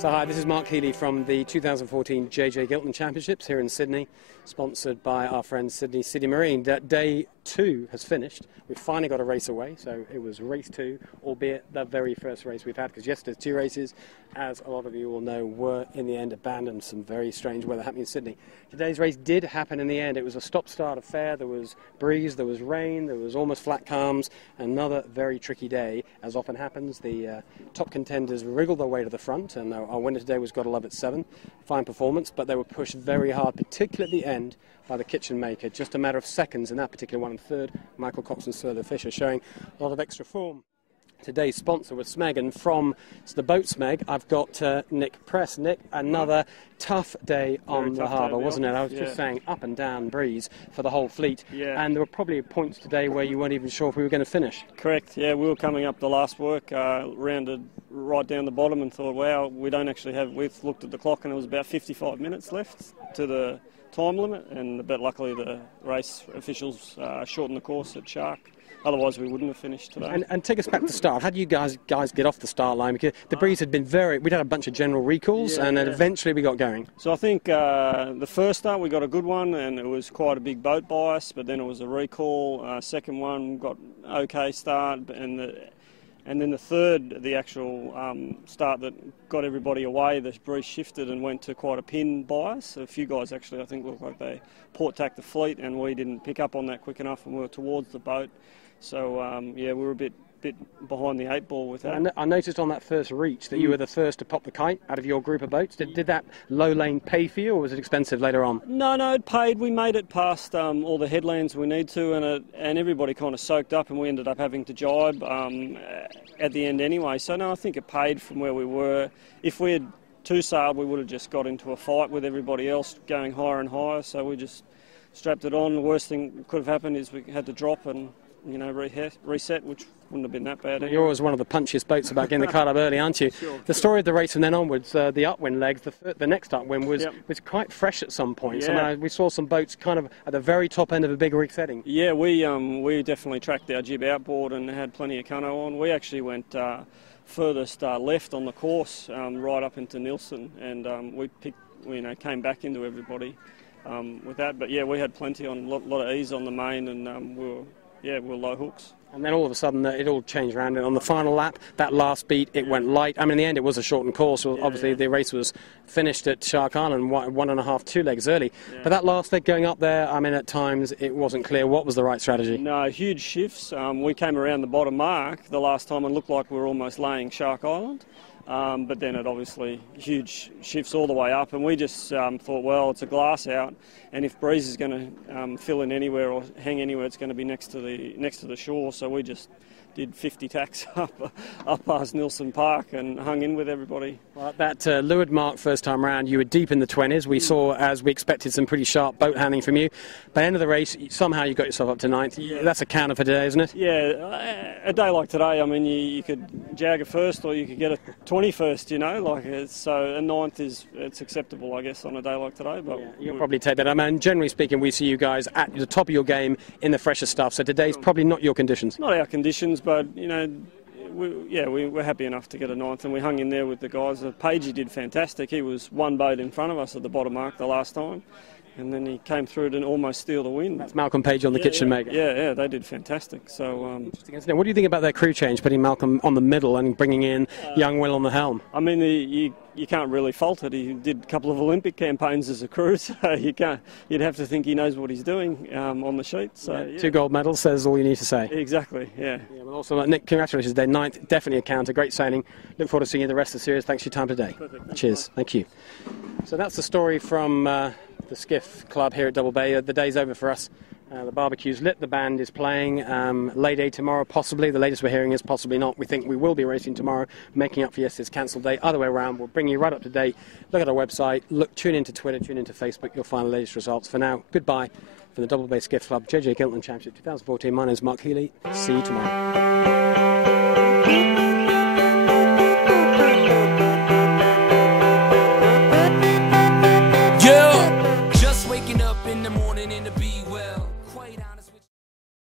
So hi, this is Mark Healy from the 2014 JJ Giltinan Championships here in Sydney, sponsored by our friends Sydney City Marine. Day 2 has finished. We've finally got a race away, so it was race 2, albeit the very first race we've had, because yesterday's 2 races, as a lot of you will know, were in the end abandoned. Some very strange weather happening in Sydney. Today's race did happen in the end. It was a stop-start affair. There was breeze, there was rain, there was almost flat calms. Another very tricky day. As often happens, the top contenders wriggled their way to the front, and our winner today was Gotta Love at 7. Fine performance, but they were pushed very hard, particularly at the end, by the kitchen maker. Just a matter of seconds in that particular one. And third, Michael Cox and Sir Fisher, showing a lot of extra form. Today's sponsor was Smeg, and from the boat Smeg, I've got Nick Press. Nick, another tough day on the harbour, wasn't it? I was just saying, up and down breeze for the whole fleet. Yeah. And there were probably points today where you weren't even sure if we were going to finish. Correct, yeah, we were coming up the last work, rounded right down the bottom and thought, wow, we don't actually have, we've looked at the clock and it was about 55 minutes left to the time limit, but luckily the race officials shortened the course at Shark. Otherwise, we wouldn't have finished today. And take us back to the start. How did you guys get off the start line? Because the breeze had been we'd had a bunch of general recalls, and then eventually we got going. So I think the first start we got a good one, and it was quite a big boat bias, but then it was a recall. Second one got okay start, and then the third, the actual start that got everybody away, the breeze shifted and went to quite a pin bias. A few guys actually, I think, looked like they port-tacked the fleet, and we didn't pick up on that quick enough, and we were towards the boat. So, yeah, we were a bit behind the 8 ball with that. I noticed on that first reach that you were the first to pop the kite out of your group of boats. Did that low lane pay for you, or was it expensive later on? No, it paid. We made it past all the headlands we need to, and everybody kind of soaked up, and we ended up having to jibe at the end anyway. So, no, I think it paid from where we were. If we had two-sailed, we would have just got into a fight with everybody else going higher and higher, so we just strapped it on. The worst thing that could have happened is we had to drop and reset, which wouldn't have been that bad. You're always one of the punchiest boats about getting the kite up early, aren't you? Sure. The story of the race from then onwards, the upwind legs, the next upwind was quite fresh at some points. Yeah. I mean, we saw some boats kind of at the very top end of a big rig setting. Yeah, we definitely tracked our jib outboard and had plenty of cano on. We actually went furthest left on the course, right up into Nilsson, and we came back into everybody with that. But yeah, we had plenty on, a lot of ease on the main, and we were low hooks. And then all of a sudden it all changed around, and on the final lap, that last beat, it went light. I mean, in the end it was a shortened course. Well, obviously the race was finished at Shark Island 1.5, 2 legs early. Yeah. But that last leg going up there, I mean, at times it wasn't clear what was the right strategy. No, huge shifts. We came around the bottom mark the last time and looked like we were almost laying Shark Island. But then it obviously huge shifts all the way up, and we just thought, well, it's a glass out, and if breeze is going to fill in anywhere or hang anywhere, it's going to be next to the shore. So we just did 50 tacks up past Nilsson Park and hung in with everybody. Well, that leeward mark first time round, you were deep in the 20s. We saw, as we expected, some pretty sharp boat handling from you. By the end of the race, somehow you got yourself up to 9th. Yeah. That's a counter for today, isn't it? Yeah, a day like today, I mean, you could jag a first or you could get a 21st, so a 9th it's acceptable, I guess, on a day like today. But you'll probably take that. I mean, generally speaking, we see you guys at the top of your game in the fresher stuff, so today's probably not your conditions. Not our conditions, but, we were happy enough to get a 9th, and we hung in there with the guys. Pagey did fantastic. He was one boat in front of us at the bottom mark the last time, and then he came through to almost steal the win. That's Malcolm Page on the kitchen maker. Yeah, they did fantastic. So interesting, isn't it? What do you think about their crew change, putting Malcolm on the middle and bringing in young Will on the helm? I mean, you can't really fault it. He did a couple of Olympic campaigns as a crew, so you'd have to think he knows what he's doing on the sheet. So 2 gold medals says all you need to say. Exactly, yeah. But also, Nick, congratulations, they're 9th, definitely a counter, great sailing. Look forward to seeing you the rest of the series. Thanks for your time today. Perfect. Cheers, thank you. So that's the story from the Skiff Club here at Double Bay. The day's over for us. The barbecue's lit, the band is playing. Lay day tomorrow, possibly. The latest we're hearing is possibly not. We think we will be racing tomorrow, making up for yesterday's cancelled day. Other way around, we'll bring you right up to date. Look at our website, tune into Twitter, tune into Facebook. You'll find the latest results. For now, goodbye from the Double Bay Skiff Club, JJ Giltinan Championship 2014. My name is Mark Healy. See you tomorrow.